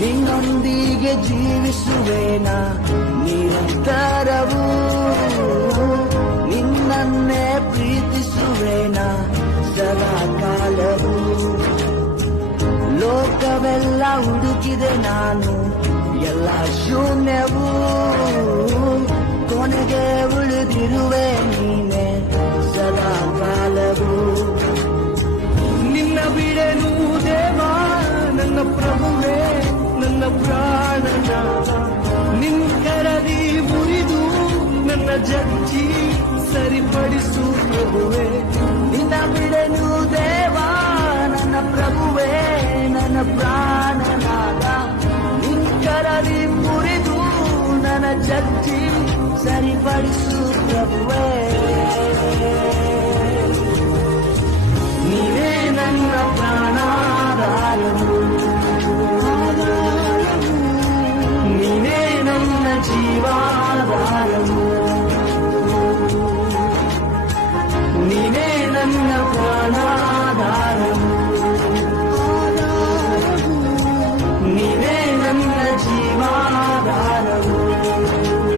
ನಿನ್ನೊಂದಿಗೆ ಜೀವಿಸುವೇನ ನಿರಂತರವೂ, ನಿನ್ನನ್ನೇ ಪ್ರೀತಿಸುವೇನ ಸದಾ ಕಾಲವೂ. ಲೋಕವೆಲ್ಲ ಹುಡುಕಿದೆ ನಾನು, ಎಲ್ಲ ಶೂನ್ಯವೂ, ಕೊನೆಗೆ ಉಳಿದಿರುವೆ ನೀನೆ ಸದಾ ಕಾಲವೂ. ನಿನ್ನ ಬಿಡೆನು ದೇವಾ ನನ್ನ ಪ್ರಭುವೇ, ನನ್ನ ಪ್ರಾಣನಾಥ. ನಿನ್ನ ಕರದಿ ಮುರಿದು ನನ್ನ ಜಜ್ಜಿ ಸರಿಪಡಿಸು ಪ್ರಭುವೇ. ನಿನ್ನ ಬಿಡೆನು ದೇವಾ ನನ್ನ ಪ್ರಭುವೇ, ನನ್ನ ಪ್ರಾಣನಾಥ. ನಿನ್ನ ಕರದಿ ಮುರಿದು ನನ್ನ ಜಜ್ಜಿ ಸರಿಪಡಿಸು ಪ್ರಭುವೇ. ನೀನೇ ನನ್ನ ಪ್ರಾಣಾಧಾರವು, ನೀನೇ ನನ್ನ ಜೀವಾಧಾರವು, ನೀನೇ